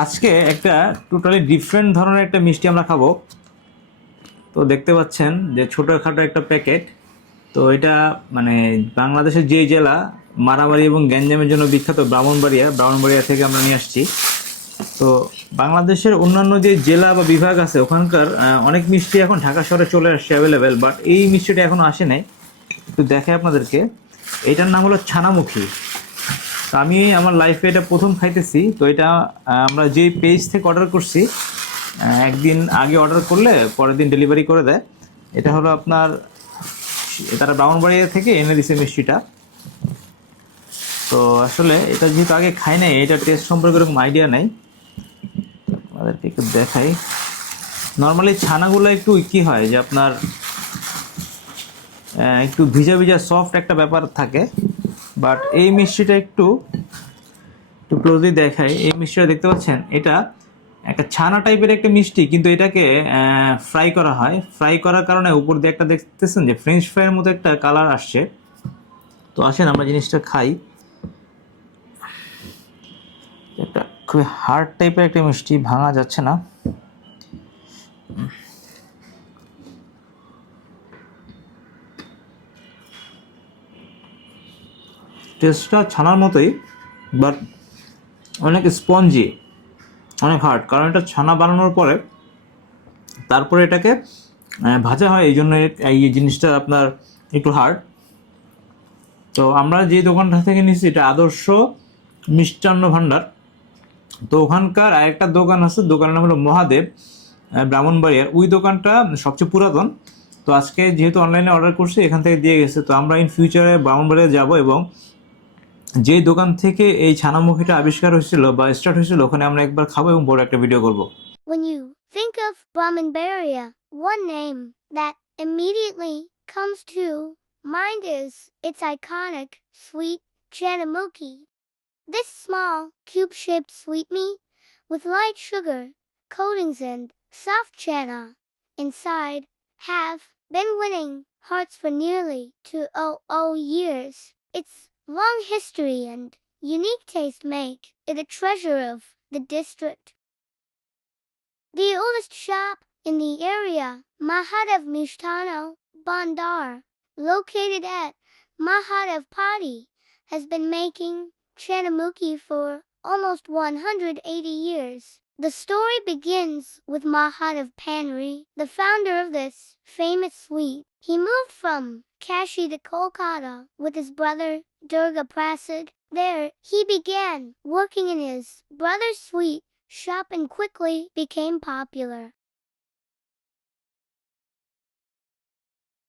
আজকে একটা totally different ধরনের একটা মিষ্টি আমরা খাব। তো দেখতে পাচ্ছেন যে ছোটোখাটো একটা প্যাকেট তো এটা মানে বাংলাদেশের যে জেলা, মারামারি এবং গ্যাঞ্জামের জন্য বিখ্যাত ব্রাহ্মণবাড়িয়া ব্রাহ্মণবাড়িয়া থেকে আমরা নিয়ে আসছি। তো বাংলাদেশের অন্যান্য যে জেলা বা বিভাগ আছে, ওখানকার অনেক মিষ্টি এখন ঢাকা শহরে চলে আসছে অ্যাভেলেবেল বাট এই মিষ্টিটা এখনও আসে নাই। একটু দেখাই আপনাদেরকে। এটার নাম হলো ছানামুখী। তো আমি আমার লাইফে এটা প্রথম খাইতেছি। তো এটা আমরা যে পেজ থেকে অর্ডার করছি একদিন আগে অর্ডার করলে পরের দিন ডেলিভারি করে দেয়। এটা হলো আপনার তারা ব্রাহ্মণবাড়িয়া থেকে এনে দিছে মিষ্টিটা। তো আসলে এটা যেহেতু আগে খাই নাই, এটা টেস্ট সম্পর্কে এরকম আইডিয়া নাই। আপনাদেরকে একটু দেখাই। নর্মালি ছানাগুলো একটু কি হয় যে আপনার একটু ভিজা ভিজা সফট একটা ব্যাপার থাকে। বাট এই মিষ্টিটা একটু একটু ক্লোজলি দেখাই। এই মিষ্টিটা দেখতে পাচ্ছেন? এটা একটা ছানা টাইপের একটা মিষ্টি, কিন্তু এটাকে ফ্রাই করা হয়। ফ্রাই করার কারণে উপর দিয়ে একটা দেখতেছেন যে ফ্রেঞ্চ ফ্রাইয়ের মতো একটা কালার আসছে। তো আসেন, আমরা জিনিসটা খাই। একটা খুবই হার্ড টাইপের একটা মিষ্টি, ভাঙা যাচ্ছে না। টেস্টটা ছানার মতোই বাট অনেক স্পঞ্জি অনেক হার্ড কারণ এটা ছানা বানানোর পরে তারপরে এটাকে ভাজা হয়, এই জন্য এই জিনিসটা আপনার একটু হার্ড তো আমরা যে দোকানটা থেকে নিচ্ছি এটা আদর্শ মিষ্টান্ন ভাণ্ডার তো ওখানকার আরেকটা দোকান আছে, দোকানের নাম হলো মহাদেব ব্রাহ্মণবাড়িয়ার। ওই দোকানটা সবচেয়ে পুরাতন। তো আজকে যেহেতু অনলাইনে অর্ডার করছি, এখান থেকে দিয়ে গেছে। তো আমরা ইন ফিউচারে ব্রাহ্মণবাড়িয়া যাব এবং যে দোকান থেকে এই ছানামুখীটা আবিষ্কার হয়েছিল বা স্টার্ট হয়েছিল ওখানে আমরা একবার খাবো এবং বড় একটা ভিডিও করব When you think of Brahmanbaria, one name that immediately comes to mind is its iconic sweet Chanamuki. This small, cube-shaped sweetmeat with light sugar, coatings and soft chana inside have been winning hearts for nearly 200 years. Its long history and unique taste make it a treasure of the district. The oldest shop in the area, Mahadev Mishtano Bandar, located at Mahadev Padi, has been making Chanamuki for almost 180 years. The story begins with Mahadev Panri, the founder of this famous sweet. He moved from Kashi to Kolkata with his brother Durga Prasad. There, he began working in his brother's sweet shop and quickly became popular.